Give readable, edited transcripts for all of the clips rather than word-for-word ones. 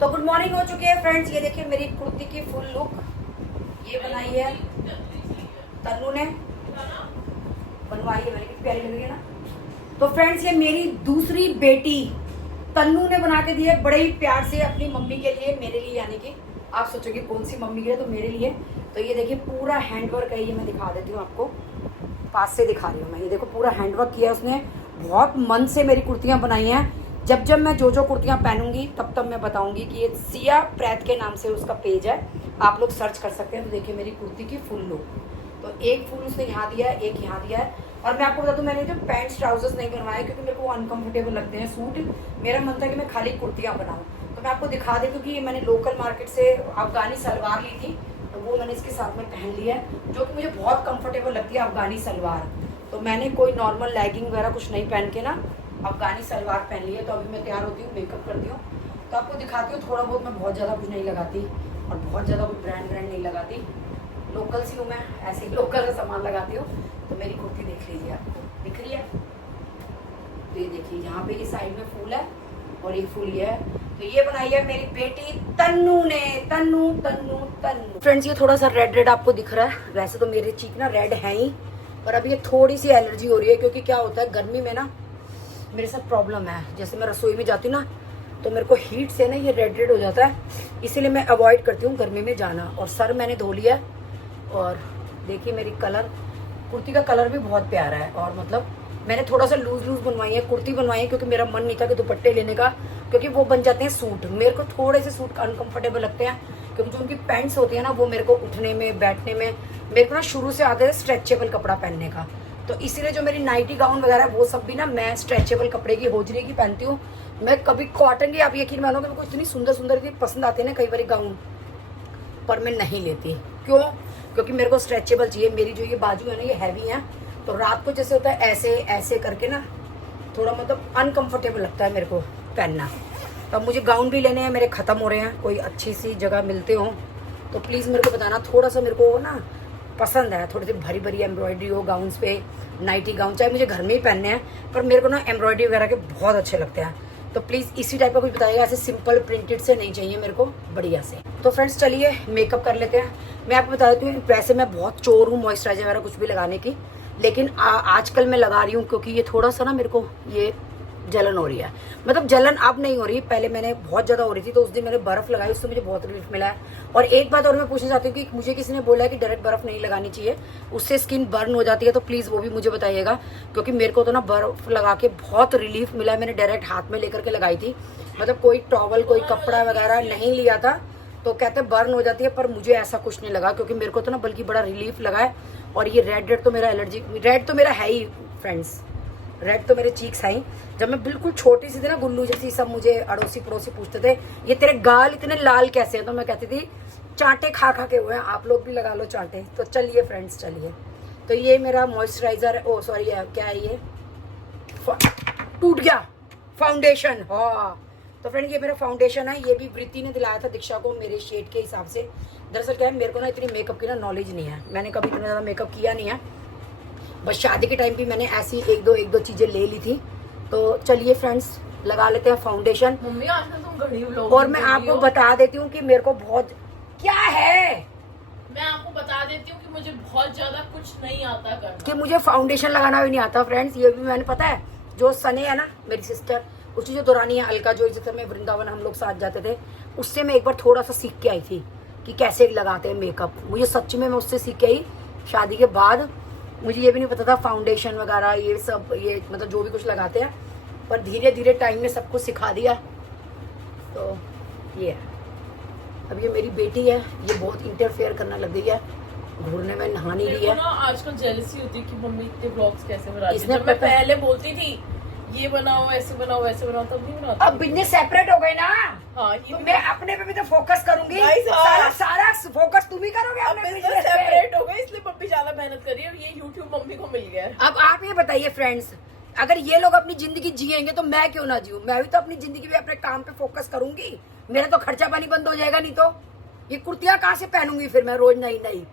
तो good morning हो चुकी है फ्रेंड्स। ये देखिए मेरी कुर्ती की फुल लुक ये बनाई है तन्नू ने, बनवाई है मैंने, कितनी प्यारी लग रही है ना। तो फ्रेंड्स ये मेरी दूसरी बेटी तन्नू ने बना के दी है बड़े ही प्यार से अपनी मम्मी के लिए, मेरे लिए, यानी कि आप सोचोगे कौन सी मम्मी के लिए, तो मेरे लिए। तो ये देखिए पूरा हैंडवर्क है, ये मैं दिखा देती हूँ आपको, पास से दिखा रही हूँ मैं। ये देखो पूरा हैंडवर्क किया है उसने, बहुत मन से मेरी कुर्तियाँ बनाई हैं। जब जब मैं जो कुर्तियाँ पहनूंगी तब तब मैं बताऊंगी कि ये सिया प्रैत के नाम से उसका पेज है, आप लोग सर्च कर सकते हैं। तो देखिए मेरी कुर्ती की फुल लुक, तो एक फुल उसने यहाँ दिया है, एक यहाँ दिया है। और मैं आपको बता दूं मैंने जो पैंट्स ट्राउजर्स नहीं बनवाए क्योंकि मेरे को अनकंफर्टेबल लगते हैं सूट। मेरा मन था कि मैं खाली कुर्तियाँ बनाऊँ, तो मैं आपको दिखा देती हूँ कि ये मैंने लोकल मार्केट से अफगानी सलवार ली थी, तो वो मैंने इसके साथ में पहन लिया है, जो कि मुझे बहुत कंफर्टेबल लगती है अफगानी सलवार। तो मैंने कोई नॉर्मल लेगिंग वगैरह कुछ नहीं पहन के ना अफगानी सलवार पहन ली है। तो अभी मैं तैयार होती हूँ, मेकअप करती हूँ, तो आपको दिखाती हूँ। थोड़ा बहुत, मैं बहुत ज़्यादा कुछ नहीं लगाती और बहुत ज़्यादा कुछ ब्रांड नहीं लगाती, लोकल सी हूँ मैं, ऐसे ही लोकल का सामान लगाती हूँ। तो मेरी कुर्ती देख लीजिए, आपको दिख रही है। तो ये देखिए यहाँ पे ये साइड में फूल है और एक फूल ये है। तो ये बनाई है मेरी बेटी तन्नू ने, तन्नू तन्नू तन्नू। फ्रेंड्स ये थोड़ा सा रेड रेड आपको दिख रहा है, वैसे तो मेरे चीक ना रेड है ही, पर अभी ये थोड़ी सी एलर्जी हो रही है क्योंकि क्या होता है गर्मी में ना मेरे साथ प्रॉब्लम है। जैसे मैं रसोई में जाती हूँ ना तो मेरे को हीट से ना ये रेड रेड हो जाता है, इसीलिए मैं अवॉइड करती हूँ गर्मी में जाना। और सर मैंने धो लिया है और देखिए मेरी कलर, कुर्ती का कलर भी बहुत प्यारा है। और मतलब मैंने थोड़ा सा लूज बनवाई है, कुर्ती बनवाई है क्योंकि मेरा मन नहीं था कि दुपट्टे लेने का, क्योंकि वो बन जाते हैं सूट। मेरे को थोड़े से सूट अनकंफर्टेबल लगते हैं क्योंकि जो उनकी पैंट्स होती है ना वो मेरे को उठने में बैठने में, मेरे को ना शुरू से आदत है स्ट्रेचेबल कपड़ा पहनने का। तो इसीलिए जो मेरी नाइटी गाउन वगैरह वो सब भी ना मैं स्ट्रेचेबल कपड़े की, होजरी की पहनती हूँ। मैं कभी कॉटन की, आप यकीन मानोगे मेरे को इतनी सुंदर सुंदर पसंद आते हैं ना कई बार गाउन, पर मैं नहीं लेती। क्यों? क्योंकि मेरे को स्ट्रेचेबल चाहिए। मेरी जो ये बाजू है ना ये हैवी है, तो रात को जैसे होता है ऐसे ऐसे करके ना थोड़ा मतलब अनकंफर्टेबल लगता है मेरे को पहनना। तो अब मुझे गाउन भी लेने हैं, मेरे ख़त्म हो रहे हैं। कोई अच्छी सी जगह मिलते हो तो प्लीज़ मेरे को बताना। थोड़ा सा मेरे को ना पसंद है, थोड़ी सी भरी भरी एम्ब्रॉयडरी हो गाउन्स पे, नाइटी गाउन चाहे मुझे घर में ही पहनने हैं, पर मेरे को ना एम्ब्रॉयडरी वगैरह के बहुत अच्छे लगते हैं। तो प्लीज़ इसी टाइप का कुछ बताइएगा, ऐसे सिंपल प्रिंटेड से नहीं चाहिए मेरे को, बढ़िया से। तो फ्रेंड्स चलिए मेकअप कर लेते हैं। मैं आपको बता देती हूँ वैसे मैं बहुत चोर हूँ मॉइस्चराइजर वगैरह कुछ भी लगाने की, लेकिन आजकल मैं लगा रही हूँ क्योंकि ये थोड़ा सा ना मेरे को ये जलन हो रही है। मतलब जलन अब नहीं हो रही, पहले मैंने बहुत ज़्यादा हो रही थी, तो उस दिन मैंने बर्फ़ लगाई, उससे मुझे बहुत रिलीफ मिला है। और एक बात और मैं पूछना चाहती हूँ कि मुझे किसी ने बोला है कि डायरेक्ट बर्फ़ नहीं लगानी चाहिए, उससे स्किन बर्न हो जाती है, तो प्लीज़ वो भी मुझे बताइएगा, क्योंकि मेरे को तो ना बर्फ़ लगा के बहुत रिलीफ मिला है। मैंने डायरेक्ट हाथ में लेकर के लगाई थी, मतलब कोई टॉवल कोई कपड़ा वगैरह नहीं लिया था, तो कहते बर्न हो जाती है, पर मुझे ऐसा कुछ नहीं लगा क्योंकि मेरे को तो ना बल्कि बड़ा रिलीफ लगा है। और ये रेड तो मेरा एलर्जी, रेड तो मेरा है ही फ्रेंड्स, रेड तो मेरे चीक्स हैं। जब मैं बिल्कुल छोटी सी थी ना गुल्लू जैसी, सब मुझे अड़ोसी पड़ोसी पूछते थे ये तेरे गाल इतने लाल कैसे हैं, तो मैं कहती थी चांटे खा के हुए हैं, आप लोग भी लगा लो चांटे। तो चलिए फ्रेंड्स चलिए, तो ये मेरा मॉइस्चराइजर, ओ सॉरी क्या है ये, टूट गया, फाउंडेशन। हाँ तो फ्रेंड ये मेरा फाउंडेशन है, ये भी वृत्ति ने दिलाया था दीक्षा को मेरे शेड के हिसाब से। दरअसल क्या है मेरे को ना इतनी मेकअप की ना नॉलेज नहीं है, मैंने कभी इतना ज़्यादा मेकअप किया नहीं है, बस शादी के टाइम भी मैंने ऐसी एक दो चीज़ें ले ली थी। तो चलिए फ्रेंड्स लगा लेते हैं फाउंडेशन। मम्मी आजकल तुम घड़ी व्लॉग, और मैं आपको बता देती हूँ कि मेरे को बहुत, क्या है, मैं आपको बता देती हूँ कि मुझे बहुत ज्यादा कुछ नहीं आता करना, कि मुझे फाउंडेशन लगाना भी नहीं आता फ्रेंड्स। ये भी मैंने, पता है जो सने है ना मेरी सिस्टर, उसकी जो दुरानी है अलका, जो इस में वृंदावन हम लोग साथ जाते थे, उससे मैं एक बार थोड़ा सा सीख के आई थी कि कैसे लगाते हैं मेकअप। मुझे सच में मैं उससे सीख के आई शादी के बाद। मुझे ये भी नहीं पता था फाउंडेशन वगैरह ये सब, ये मतलब जो भी कुछ लगाते हैं, पर धीरे धीरे टाइम ने सब कुछ सिखा दिया। तो ये है, अब ये मेरी बेटी है, ये बहुत इंटरफेयर करना लग गई है, घूरने में नहा नहीं रही है। ना आजकल जेलसी होती है कि मम्मी इतने व्लॉग्स कैसे बनाती है। इसने जब मैं पहले बोलती थी ये बनाओ ऐसे बनाओ वैसे बनाओ, तब नहीं बनाती। अब बिजनेस सेपरेट हो गए ना, हाँ तो मैं अपने पे भी तो फोकस करूंगी। हाँ। सारा फोकस तुम ही करोगे अब अपने बिजनेस बिजनेस पे। सेपरेट हो गए, इसलिए मम्मी ज्यादा मेहनत कर रही है, ये यूट्यूब मम्मी को मिल गया है। अब आप ये बताइए फ्रेंड्स, अगर ये लोग अपनी जिंदगी जिएंगे तो मैं क्यों ना जीऊं? मैं भी तो अपनी जिंदगी में अपने काम पे फोकस करूंगी, मेरा तो खर्चा पानी बंद हो जाएगा। नहीं तो ये कुर्तियां कहाँ से पहनूंगी फिर मैं रोज नई नई?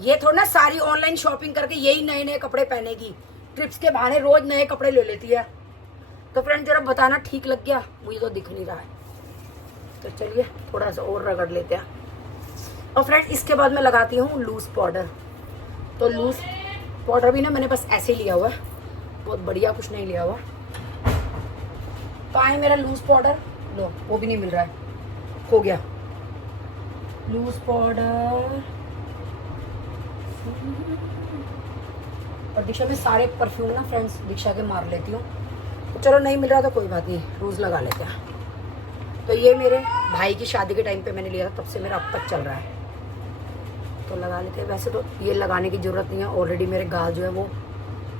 ये थोड़ा ना सारी ऑनलाइन शॉपिंग करके यही नए नए कपड़े पहनेगी, ट्रिप्स के बहाने रोज नए कपड़े ले लेती है। तो फ्रेंड जरा बताना ठीक लग गया? मुझे तो दिख नहीं रहा है। तो चलिए थोड़ा सा और रगड़ लेते हैं। और फ्रेंड्स इसके बाद मैं लगाती हूँ लूज़ पाउडर। तो लूज़ पाउडर भी ना मैंने बस ऐसे ही लिया हुआ है, बहुत बढ़िया कुछ नहीं लिया हुआ। कहाँ है मेरा लूज़ पाउडर? लो वो भी नहीं मिल रहा है, खो गया लूज़ पाउडर। और दीक्षा में सारे परफ्यूम ना फ्रेंड्स दीक्षा के मार लेती हूँ। तो चलो नहीं मिल रहा तो कोई बात नहीं, रोज़ लगा लेते हैं। तो ये मेरे भाई की शादी के टाइम पे मैंने लिया था, तब से मेरा अब तक चल रहा है, तो लगा लेते हैं। वैसे तो ये लगाने की ज़रूरत नहीं है, ऑलरेडी मेरे गाल जो है वो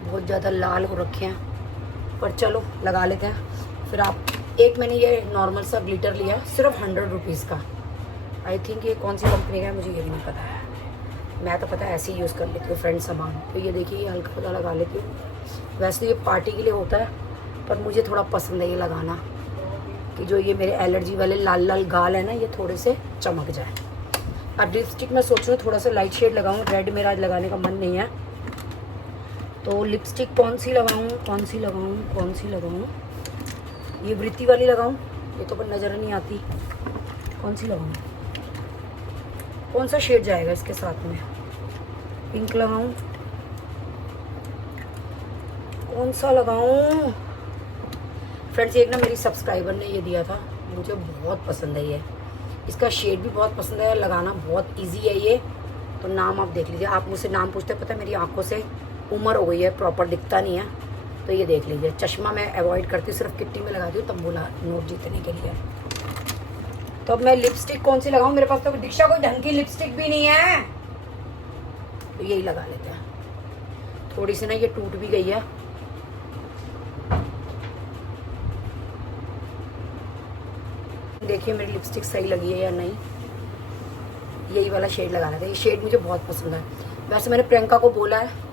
बहुत ज़्यादा लाल हो रखे हैं, पर चलो लगा लेते हैं। फिर आप एक मैंने ये नॉर्मल सा ग्लिटर लिया है, सिर्फ 100 रुपीज़ का। आई थिंक ये कौन सी कंपनी का है मुझे ये भी नहीं पता है, मैं तो पता है ऐसे ही यूज़ कर लेती हूँ फ्रेंड सामान। तो ये देखिए ये हल्का हल्का लगा लेती हूँ। वैसे ये पार्टी के लिए होता है, पर मुझे थोड़ा पसंद है ये लगाना, कि जो ये मेरे एलर्जी वाले लाल लाल गाल है ना ये थोड़े से चमक जाए। और लिपस्टिक मैं सोच रही हूँ थोड़ा सा लाइट शेड लगाऊँ, रेड मेरा आज लगाने का मन नहीं है। तो लिपस्टिक कौन सी लगाऊँ कौन सी लगाऊँ कौन सी लगाऊँ? ये वृत्ति वाली लगाऊँ, ये तो पर नज़र नहीं आती। कौन सी लगाऊँ? कौन सा शेड जाएगा इसके साथ में? पिंक लगाऊं? कौन सा लगाऊं? फ्रेंड्स एक ना मेरी सब्सक्राइबर ने ये दिया था, मुझे बहुत पसंद है ये, इसका शेड भी बहुत पसंद है, लगाना बहुत इजी है ये। तो नाम आप देख लीजिए। आप मुझसे नाम पूछते, पता है मेरी आंखों से उम्र हो गई है, प्रॉपर दिखता नहीं है, तो ये देख लीजिए। चश्मा मैं अवॉइड करती हूँ, सिर्फ किट्टी में लगाती हूँ तंबूला नोट जीतने के लिए। तो अब मैं लिपस्टिक कौन सी लगाऊं? मेरे पास तो दीक्षा कोई ढंग की लिपस्टिक भी नहीं है, तो यही लगा लेते हैं। थोड़ी सी ना ये टूट भी गई है, देखिए मेरी लिपस्टिक सही लगी है या नहीं। यही वाला शेड लगा लेते हैं, ये शेड मुझे बहुत पसंद है। वैसे मैंने प्रियंका को बोला है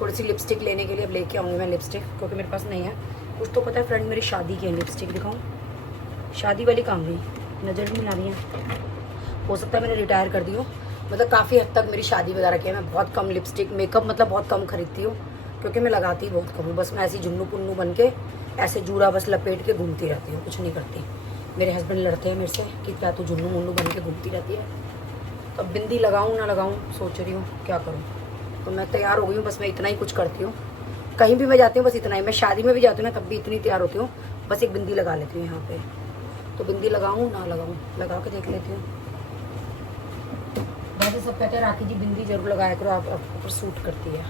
थोड़ी सी लिपस्टिक लेने के लिए, अब लेके आऊँगी मैं लिपस्टिक, क्योंकि मेरे पास नहीं है कुछ। तो पता है फ्रेंड मेरी शादी की है लिपस्टिक, दिखाऊँ? शादी वाली काम गई, नज़र नहीं आ रही है। हो सकता है मैंने रिटायर कर दी हूँ, मतलब काफ़ी हद तक मेरी शादी वगैरह की है। मैं बहुत कम लिपस्टिक मेकअप मतलब बहुत कम खरीदती हूँ, क्योंकि मैं लगाती बहुत कम हूँ। बस मैं ऐसी जुन्नू पुन्नू बन के ऐसे जूड़ा बस लपेट के घूमती रहती हूँ, कुछ नहीं करती। मेरे हस्बैंड लड़ते हैं मेरे से कि क्या तू जुन्नू मुन्नू बन के घूमती रहती है। तो अब बिंदी लगाऊँ ना लगाऊँ सोच रही हूँ क्या करूँ। तो मैं तैयार हो गई हूँ, बस मैं इतना ही कुछ करती हूँ। कहीं भी मैं जाती हूँ बस इतना ही, मैं शादी में भी जाती हूँ ना तब भी इतनी तैयार होती हूँ, बस एक बिंदी लगा लेती हूँ यहाँ पे। तो बिंदी लगाऊँ ना लगाऊँ, लगा के देख लेती हूँ। वैसे सब कहते हैं राखी जी बिंदी जरूर लगाया करो, आप ऊपर सूट करती है।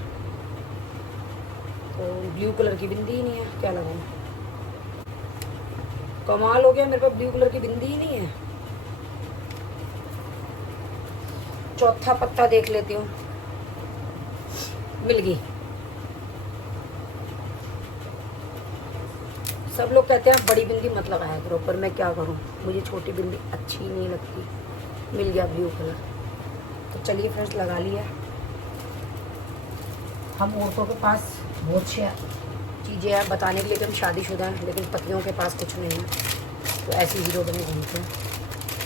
तो ब्लू कलर की बिंदी ही नहीं है, क्या लगाऊँ? कमाल हो गया, मेरे पास ब्लू कलर की बिंदी ही नहीं है। चौथा पत्ता देख लेती हूँ, मिल गई। सब लोग कहते हैं बड़ी बिंदी मत लगाया करो, पर मैं क्या करूँ, मुझे छोटी बिंदी अच्छी नहीं लगती। मिल गया ब्लू कलर, तो चलिए फ्रेंड्स लगा लिया। हम औरतों के पास बहुत सी चीज़ें हैं बताने के लिए कि हम शादीशुदा हैं, लेकिन पतियों के पास कुछ नहीं है, तो ऐसी हीरो बने घूमते हैं।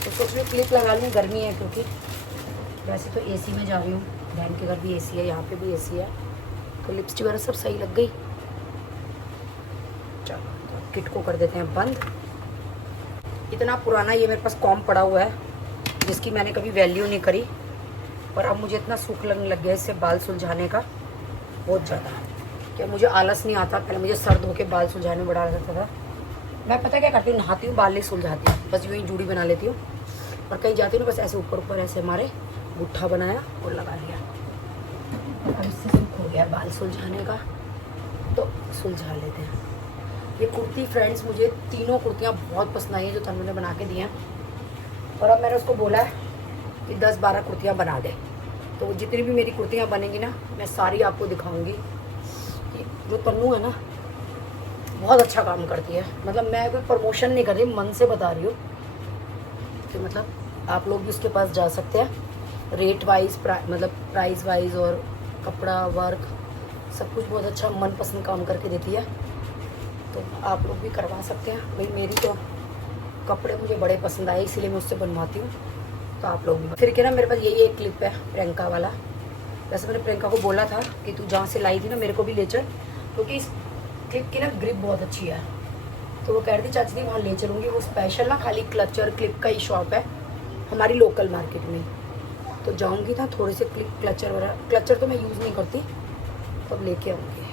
तो सोच रही क्लिप लगा लूँ, गर्मी है क्योंकि। वैसे तो एसी में जा रही हूँ, बहन के घर भी एसी है, यहाँ पे भी एसी है, तो लिपस्टिक वगैरह सब सही लग गई। चलो तो किट को कर देते हैं बंद। इतना पुराना ये मेरे पास कॉम्ब पड़ा हुआ है, जिसकी मैंने कभी वैल्यू नहीं करी, पर अब मुझे इतना सुख लगने लग गया इससे बाल सुलझाने का बहुत ज़्यादा, कि मुझे आलस नहीं आता। पहले मुझे सर धो के बाल सुलझाने में बड़ा लगता था। मैं पता क्या करती हूँ, नहाती हूँ बाल नहीं सुलझाती हूँ, बस यूँ ही जूड़ी बना लेती हूँ, और कहीं जाती हूँ ना बस ऐसे ऊपर ऊपर ऐसे मारे गुट्ठा बनाया और लगा लिया। अब इससे सुख हो गया बाल सुलझाने का, तो सुलझा लेते हैं। ये कुर्ती फ्रेंड्स मुझे तीनों कुर्तियाँ बहुत पसंद आई हैं जो तनु ने बना के दी हैं, और अब मैंने उसको बोला है कि 10-12 कुर्तियाँ बना दे। तो जितनी भी मेरी कुर्तियाँ बनेंगी ना मैं सारी आपको दिखाऊंगी। कि जो तन्नू है ना बहुत अच्छा काम करती है, मतलब मैं कोई प्रमोशन नहीं कर रही, मन से बता रही हूँ कि मतलब आप लोग भी उसके पास जा सकते हैं। रेट वाइज मतलब प्राइस वाइज और कपड़ा वर्क सब कुछ बहुत अच्छा मनपसंद काम करके देती है, तो आप लोग भी करवा सकते हैं। भाई मेरी तो कपड़े मुझे बड़े पसंद आए, इसीलिए मैं उससे बनवाती हूँ, तो आप लोग भी। फिर क्या ना मेरे पास यही एक क्लिप है प्रियंका वाला। वैसे मैंने प्रियंका को बोला था कि तू जहाँ से लाई थी ना मेरे को भी ले चल, क्योंकि इस क्लिप की ना ग्रिप बहुत अच्छी है, तो वो कह रही थी चाची दी वहाँ ले चलूँगी, वो स्पेशल ना खाली क्लचर क्लिप का ही शॉप है हमारी लोकल मार्केट में। तो जाऊँगी ना, थोड़े से क्लिप क्लचर वगैरह, क्लचर तो मैं यूज़ नहीं करती, तब लेके आऊँगी।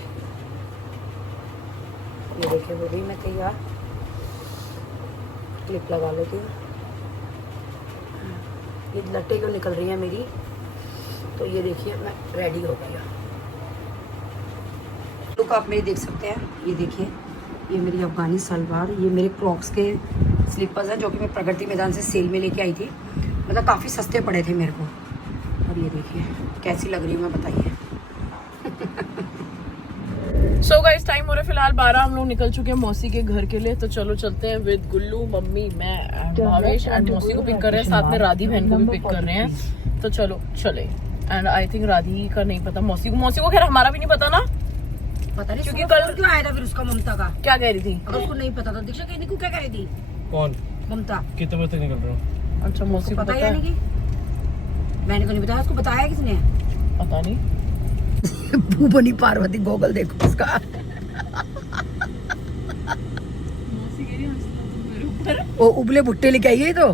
ये देखिए वो भी मैं तैयार, क्लिप लगा लेती हूँ। ये लट्टे क्यों निकल रही हैं मेरी, तो ये देखिए मैं रेडी हो गई। लुक आप मेरी देख सकते हैं, ये देखिए ये मेरी अफगानी सलवार, ये मेरे क्रॉक्स के स्लीपर्स हैं जो कि मैं प्रगति मैदान से सेल में लेके आई थी, मतलब काफ़ी सस्ते पड़े थे मेरे को। और ये देखिए कैसी लग रही है मैं, बताइए। सो गाइस टाइम हो रहा है फिलहाल 12, हम लोग निकल चुके हैं मौसी के घर के लिए। तो चलो चलते हैं विद गुल्लू, मम्मी, मैं एंड भावेश एंड मौसी को पिक कर रहे हैं, साथ में राधी बहन को भी पिक कर रहे हैं। तो चलो चले। एंड आई थिंक राधी का नहीं पता, मौसी को खैर हमारा भी नहीं पता ना, पता नहीं क्योंकि कल क्यों आया था फिर उसका ममता का, क्या कह रही थी। अगर उसको नहीं पता था। दीक्षा कहने को क्या कह रही थी, कौन ममता, कितने बजे तक निकल रहे हो? अच्छा मौसी को पता पता है है, नहीं कि मैंने तो नहीं बताया, उसको बताया किसने? पता नहीं। भूपनी पार्वती गोगल देखो उसका। ओ उबले भुट्टे लेके आई है। तो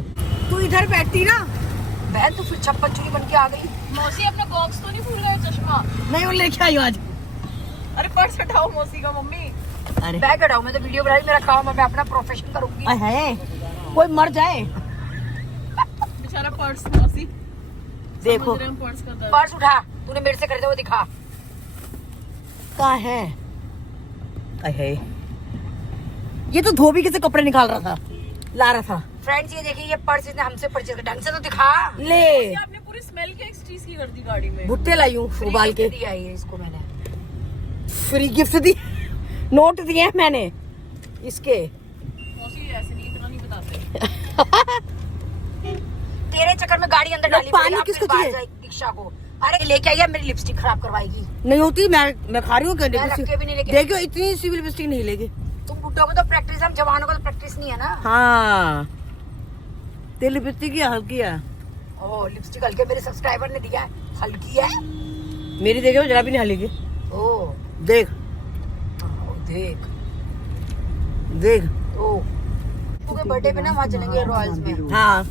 तू इधर बैठती ना बहन, तो फिर छप्पन चुरी बन के आ गई। मौसी अपना बॉक्स तो नहीं भूल गए, चश्मा नहीं वो लेके आई आज। अरे पर्स हटाओ मौसी का। मम्मी अरे बैग हटाओ, मैं तो वीडियो बना रही, मेरा काम है, मैं अपना प्रोफेशन करूंगी। है कोई मर जाए बेचारा पर्स। मौसी देखो समझ रहे हैं पर्स का दर्द। पर्स उठा, तूने मेरे से खरीदा वो दिखा कहाँ है। है ये तो धोबी के से कपड़े निकाल रहा था, ला रहा था। फ्रेंड्स ये देखिए ये पर्स इसने हमसे परचेज कर, ढंग से तो दिखा ले। आपने पूरी स्मेल के एक्सट्रीज की कर दी गाड़ी में। भुट्टे लाई हूँ उबाल के, दिया है इसको मैंने, फ्री गिफ्ट दी, नोट दिए मैंने इसके। मौसी ऐसे नहीं, इतना नहीं बताते। तेरे चक्कर में गाड़ी अंदर डाली, पानी किसको चाहिए दीक्षा को। अरे लेके आई है, मेरी लिपस्टिक खराब करवाएगी। नहीं होती, मैं खा रही हूँ, देखो इतनी सी लिपस्टिक नहीं लेगी। तुम बुड्ढों को तो प्रैक्टिस, हम जवानों को तो प्रैक्टिस नहीं है ना। हाँ तेरी लिपस्टिक हल्की है। ओ लिपस्टिक हल्की, मेरे सब्सक्राइबर ने दिया है, हल्की है। मेरी देखे जरा भी नहीं हल्की। ओ देख देख देख। ओ तू बर्थडे पे ना वहाँ चलेंगे रॉयल्स में। हाँ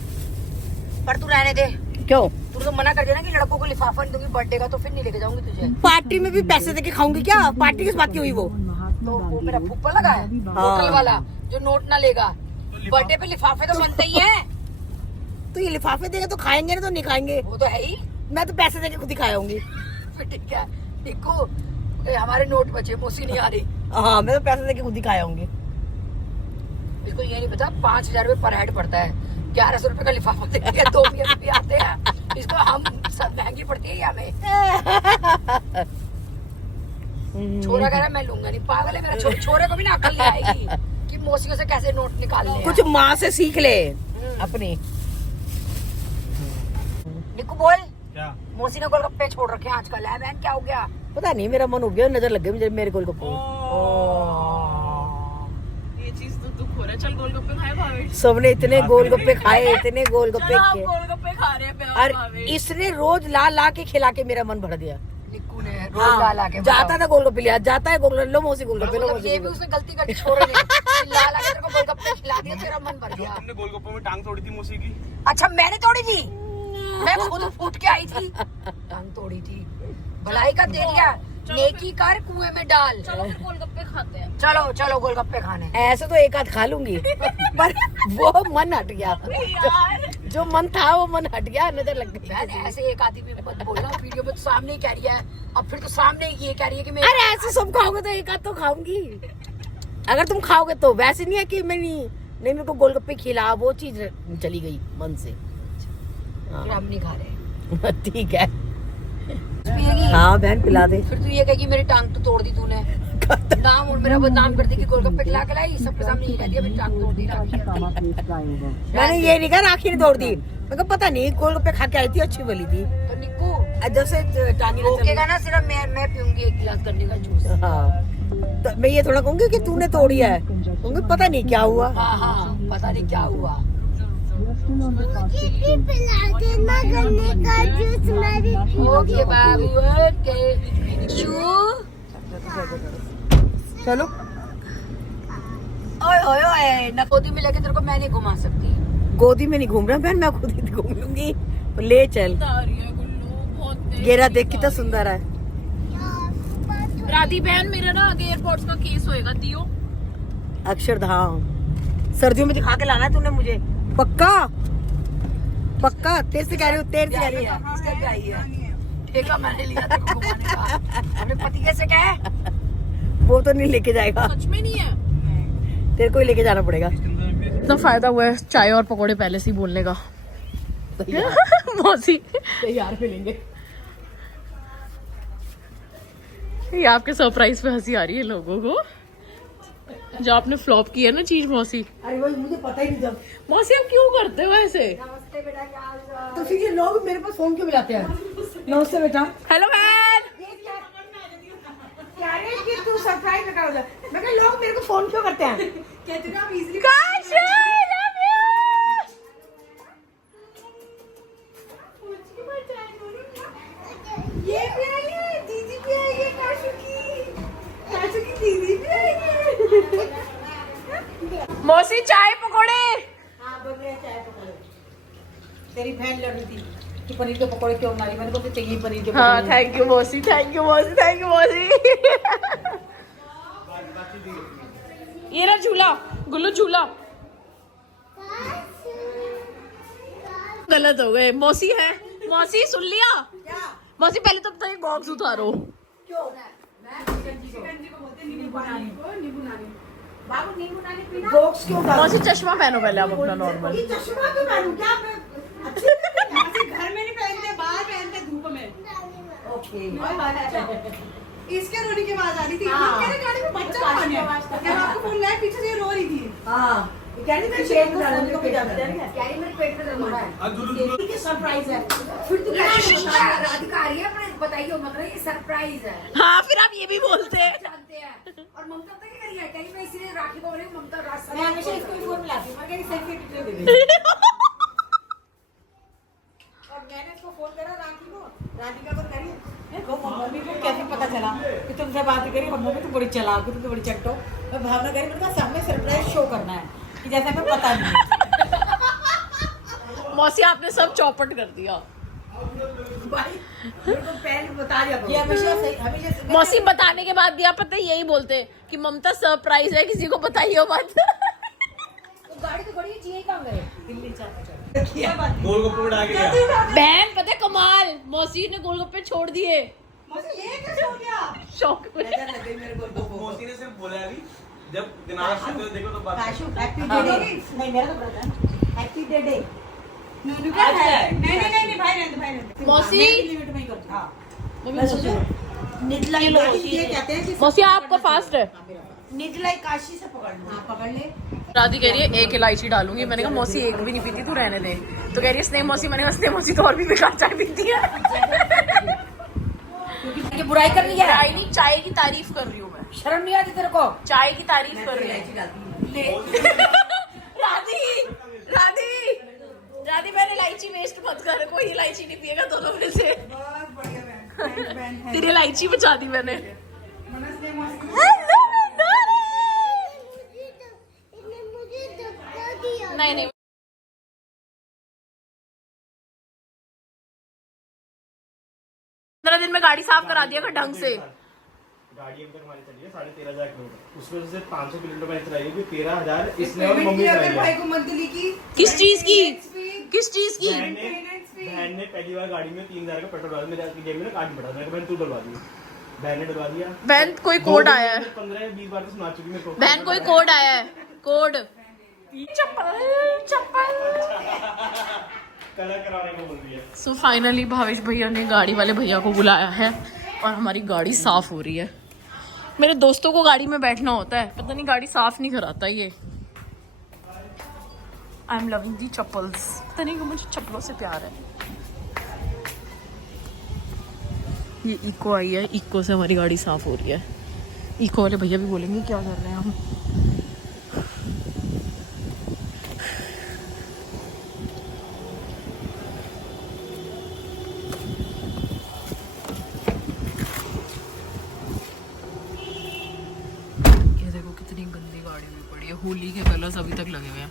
पर तू रहने दे। क्यों? तू तो मना कर दिया ना कि लड़कों को लिफाफा नहीं दूंगी बर्थडे का, तो फिर नहीं लेके जाऊंगी तुझे। पार्टी में भी पैसे देके खाऊंगी क्या? पार्टी किस बात की हुई वो? तो वो मेरा फूफा लगा है लोकल वाला जो नोट ना लेगा। बर्थडे पे लिफाफे तो बनते ही है। तो ये लिफाफे देगा तो खाएंगे ना, तो नहीं खाएंगे, वो तो है ही। मैं तो पैसे देके खुद ही खाऊंगी। ठीक है देखो हमारे नोट बचे, मौसी नहीं आ रही। हाँ मैं तो पैसे देके खुद ही खाऊंगी। इसको ये नहीं पता 5,000 रुपए पर हेड पड़ता है, 1100 रुपए का लिफाफा देते हैं, 2 रुपये आते हैं। इसको हम सब महंगी पड़ती है हमें। छोरा कह रहा मैं लूंगा नहीं, पागल है मेरा छोरे को भी ना अकल नहीं आएगी कि मौसियों से कैसे नोट निकालने हैं। कुछ माँ से सीख ले अपनी। निकू बोल क्या? मौसी ने गोलगप्पे छोड़ रखे हैं आजकल, है बहन क्या हो गया? पता नहीं, मेरा मन हो गया, नजर लग गई मेरे गोलगप्पे। ये चीज तो दुख हो रहा है। चल गोलगप्पे खाए भावेश। सबने इतने गोलगप्पे खाए, इतने गोलगप्पे हम किए, गोलगप्पे खा रहे हैं प्यार और भावेश। इसने रोज ला ला के खिला के मेरा मन भर दिया। निक्कू ने रोज ला ला के जाता था गोलगप्पे लिया, जाता है गोलगप्पे, लो मौसी गोलगप्पे लो मौसी। ये भी उसने गलती करके छोड़ दी, ला ला के तेरे को गोलगप्पे खिला दिया, तेरा मन भर गया। तुमने गोलगप्पे में टांग तोड़ी थी मौसी की? अच्छा मैंने तोड़ी थी, मैं खुद फूट के आई थी, टांग तोड़ी थी। भलाई का दे दिया, नेकी कर कुएं में डाल। चलो फिर गोलगप्पे खाते हैं। चलो चलो गोलगप्पे खाने। ऐसे तो एक आध खा लूंगी पर वो मन हट गया, जो मन था वो मन हट गया, नजर लग गई। ऐसे एक आदमी भी मत बोलना, वीडियो में तो सामने ही कह रही है, अब फिर तो सामने ये कह रही है कि मैं। अरे ऐसे सब खाओगे तो एक आध तो खाऊंगी, अगर तुम खाओगे तो। वैसे नहीं है कि मैं नहीं मेरे को गोलगप्पे खिला, वो चीज चली गई मन से। हम नहीं खा रहे। ठीक है हाँ बहन पिला दे। फिर तू ये कहेगी मेरी टांग तो तोड़ दी तूने, नाम और मेरा बदनाम कर दी कि गोलगप्पे खिला के लाई, सबके सामने ये कह दिया मेरी टांग तोड़ दी। मैंने ये नहीं कहा आखिर तोड़ दी, मैं कहा पता नहीं गोलगप्पे खा के आई थी, अच्छी बनी थी। तो निक्कू जैसे टांगी रोकेगा ना, सिर्फ मैं पीऊंगी 1 गिलास गन्ने का जूस। हाँ तो मैं ये थोड़ा कहूंगी कि तूने तोड़ी है, कहूंगी पता नहीं क्या हुआ। हाँ हाँ पता नहीं क्या हुआ। ओके बाबू ओके चलो ओए ओए ओए ना गोदी में लेके तेरे को मैं नहीं घुमा सकती। गोदी में नहीं घूम रहा बहन, मैं खुद ही घूम लूंगी। ले चल। गेरा देख कितना सुंदर है। राधी बहन मेरा ना आगे एयरपोर्ट्स का केस होएगा दियो। अक्षरधाम सर्दियों में दिखा के लाना है तूने मुझे, पक्का पक्का। तेरे से कह रही हूँ, तेरे से कह रही है। ठेका मैंने लिया था घुमाने का। अपने पति कैसे कहे वो तो नहीं लेके जाएगा, सच में नहीं है, तेरे को ही लेके जाना पड़ेगा। इतना फायदा हुआ है चाय और पकोड़े पहले से ही बोलने का। मौसी तैयार मिलेंगे। ये आपके सरप्राइज पे हंसी आ रही है लोगों को, जो आपने फ्लॉप किया ना चीज मौसी। अरे वो मुझे पता ही नहीं था। मौसी आप क्यों करते हो ऐसे? नमस्ते बेटा, क्या हाल चाल? तो फिर ये लोग मेरे पास फोन क्यों मिलाते हैं? नमस्ते बेटा। हेलो बहन। क्या रे कि तू सरप्राइज लगा रहा है? मैं कहा लोग मेरे को फोन क्यों करते हैं? कहते ना आप इजीली ये भी आई है, दीदी भी आई है, काशू की दीदी भी आई है। मौसी चाय पकोड़े। हाँ बन रहे चाय पकोड़े। तेरी बहन लड़ रही थी कि पनीर के पकोड़े क्यों बना रही, मैंने कहा चाहिए पनीर के पकोड़े। हाँ थैंक यू मौसी, थैंक यू मौसी, थैंक यू मौसी। ये रहा झूला, गुल्लू झूला। गलत हो गए मौसी है। मौसी सुन लिया? मौसी पहले तो बताइए बॉक्स उतारो। क्यों? बाबू नींबू नानी पीना। बॉक्स क्यों डाल? मौसी चश्मा पहनो पहले आप अपना नॉर्मल। ये चश्मा क्यों पहनूं? क्या मैं अच्छे घर में नहीं पहनते, बाहर पहनते धूप में। ओके। इसके रोने की आवाज आ रही थी। मेरे गाड़ी में बच्चा कौन है? जब आपको फोन लाया पीछे से रो रही थी। हाँ क्या नहीं मेरे पेट में डालने को जाता है क्या ही मेरे पेट में दर्द हो रहा है। ये सरप्राइज है। फिर तू कैसे अधिकारी है अपने बताइए, मतलब ये सरप्राइज है। हाँ फिर आप ये भी बोलते हैं। जानते हैं। और ममता पता क्या करी है? कहीं मैं इसीलिए राखी को बोल रही हूँ ममता रास्ता मैं हमेशा इसको भी फोन मिलाती हूँ। मैं कह रही सेल्फी वीडियो दे दे। और मैंने इसको फोन करा राखी को, राखी का फोन करी देखो मम्मी को कैसे पता चला कि तुमसे बात करी। मम्मी तो बड़ी चलाक हो, तुम तो बड़ी चट्टो। मैं भावना करी, मैंने कहा सामने सरप्राइज शो करना है कि जैसे हमें पता नहीं। मौसी आपने सब चौपट कर दिया। भाई मेरे को पहले बता दिया ये हमेशा सही, हमेशा मौसी बताने के बाद भी आप पता है यही बोलते कि ममता सरप्राइज है, किसी को बताइए मत। गाड़ी तो बड़ी चाहिए, कहाँ गए? दिल्ली गोलगप्पे उड़ा के गया। बहन पता है कमाल, मौसी ने गोलगप्पे छोड़ दिए। ये कैसे हो गया? शौक में। मौसी ने सिर्फ बोला अभी जब दिनाश आते हो देखो तो बात। हैप्पी डे नहीं मेरा तो ब्रदर है। हैप्पी डे डे नूनू क्या है? नहीं भाई रहने मौसी लिमिट में ही करती। हां मैं सोचो निजलाई ये कहते हैं कि मौसी आपका फास्ट है। निजलाई काशी से पकड़ लो। हां पकड़ ले। राधी कह रही है एक इलायची डालूंगी। मैंने कहा मौसी एक भी नहीं पीती, तू रहने दे। तो कह रही है स्नेह मौसी। मैंने कहा स्नेह मौसी तो और भी बेकार चाय पीती है। ये बुराई कर रही है। बुराई नहीं, चाय की तारीफ कर रही हूँ मैं। शर्म नहीं आती तेरे को? चाय की तारीफ कर रही हूँ। राधी राधी राधी मैंने इलायची वेस्ट मत कर, कोई इलायची नहीं पिएगा दोनों में से। बहुत बढ़िया बहन है। तेरी इलायची बचा दी मैंने। नहीं नहीं 15 दिन में गाड़ी साफ करा दिया कर ढंग से। गाड़ी अभी तक हमारी चली है 13,500 किलोमीटर, उसमें से 500 किलोमीटर मैंने चलाई होगी। 13,000 इसने और मम्मी ने भाई को मंथली की। किस चीज की? किस चीज की? बहन ने पहली बार गाड़ी में 3,000 का पेट्रोल डाला। मेरे जेब में ना कार्ड पड़ा, मैंने कहा बहन तू डलवा दी। बहन ने डलवा दिया। बहन कोई कोड आया है। 15-20 बार तो सुना चुकी मेरे को। बहन कोई कोड आया है, कोड। चप्पल चप्पल। कलर कराने को बोल रही है। सो फाइनली भावेश भैया ने गाड़ी वाले भैया को बुलाया है और हमारी गाड़ी साफ हो रही है। मेरे दोस्तों को गाड़ी में बैठना होता है, पता नहीं गाड़ी साफ नहीं कराता ये। आई एम लविंग दी चप्पल्स। पता नहीं क्यों मुझे चप्पलों से प्यार है। ये इको आई है, इको से हमारी गाड़ी साफ हो रही है। इको वाले भैया भी बोलेंगे क्या कर रहे हैं हम। होली के कलर्स अभी तक लगे हुए हैं।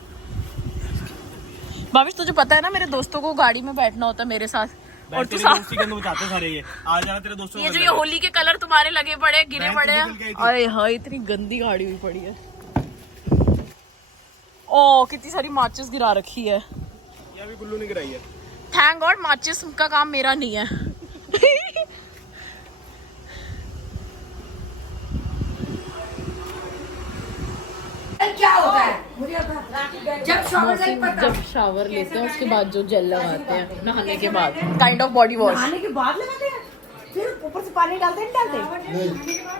भावेश तुझे पता है ना मेरे दोस्तों को गाड़ी में बैठना होता है मेरे साथ, और तू दोस्ती गंद बचाते सारे ये आ जाना तेरे दोस्तों ये जो ये होली के कलर तुम्हारे लगे पड़े गिरे पड़े हैं। अरे हाँ इतनी गंदी गाड़ी हुई पड़ी है। ओ कितनी सारी माचिस गिरा रखी है। ये अभी गुल्लू ने गिराई है। थैंक गॉड माचिस का काम मेरा नहीं है। क्या होता है मुझे जब शावर से पता जब शावर लेते हैं उसके बाद जो जेल लगाते हैं नहाने के बाद, काइंड ऑफ बॉडी वॉश। नहाने के बाद लगाते हैं, फिर ऊपर से पानी डालते हैं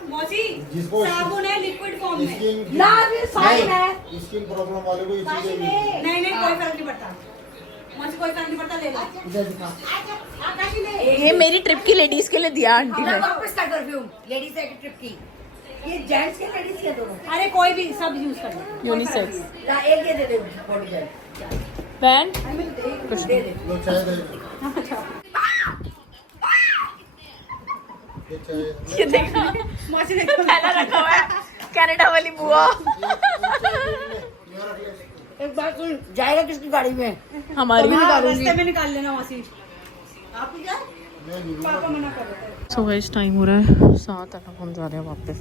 मौसी साबुन है लिक्विड फॉर्म में ना, ये साइन है। स्किन प्रॉब्लम वाले को ये चीजें नहीं कोई फर्क नहीं पड़ता, मुझे कोई फर्क नहीं पड़ता, ले लो। ये मेरी ट्रिप की लेडीज के लिए दिया आंटी ने। वापस का परफ्यूम लेडीज है ट्रिप की, ये जेंट्स के लेडीज के दोनों, अरे कोई भी सब यूज कर लो, यूनिसेक्स। ला एक ये दे दे बॉडी जेल बहन दे दे। लो चाय दे ये चाय ये देखो मौसी देखो थैला रखा हुआ है, कनाडा वाली बुआ। एक बार सुन, जाएगा किसकी गाड़ी में? हमारी भी रास्ते में निकाल लेना मौसी, आप ही जाए, पापा मना कर रहे थे। सो गाइस टाइम हो रहा है 7, हम जा रहे हैं वापस।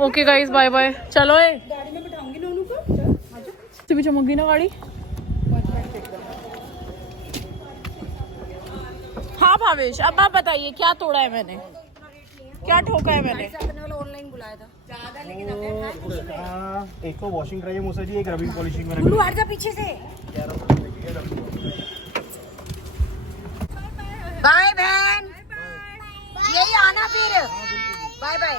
Okay guys bye bye. चलो ए गाड़ी में बिठाऊंगी नोनू को, आजा। तो भी चमक गई ना गाड़ी। हाँ भावेश अब आप बताइए क्या तोड़ा है मैंने, क्या ठोका है मैंने? ऑनलाइन बुलाया था ज्यादा, लेकिन एक तो वॉशिंग कराइए मूसा जी, एक रबिंग पॉलिशिंग में गुल्लू हट जा पीछे से। बाय बहन, यही आना फिर, बाय बाय।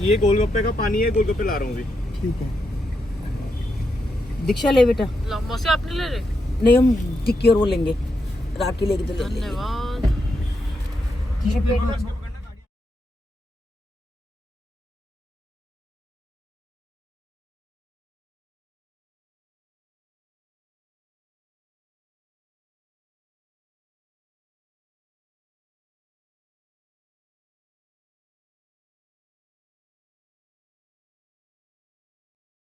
ये गोलगप्पे का पानी है, गोलगप्पे ला रहा हूँ अभी। ठीक है दीक्षा ले बेटा। मौसी आप नहीं ले रहे? नहीं हम टिक्की और वो लेंगे, राखी लेके तो ले लेंगे। धन्यवाद।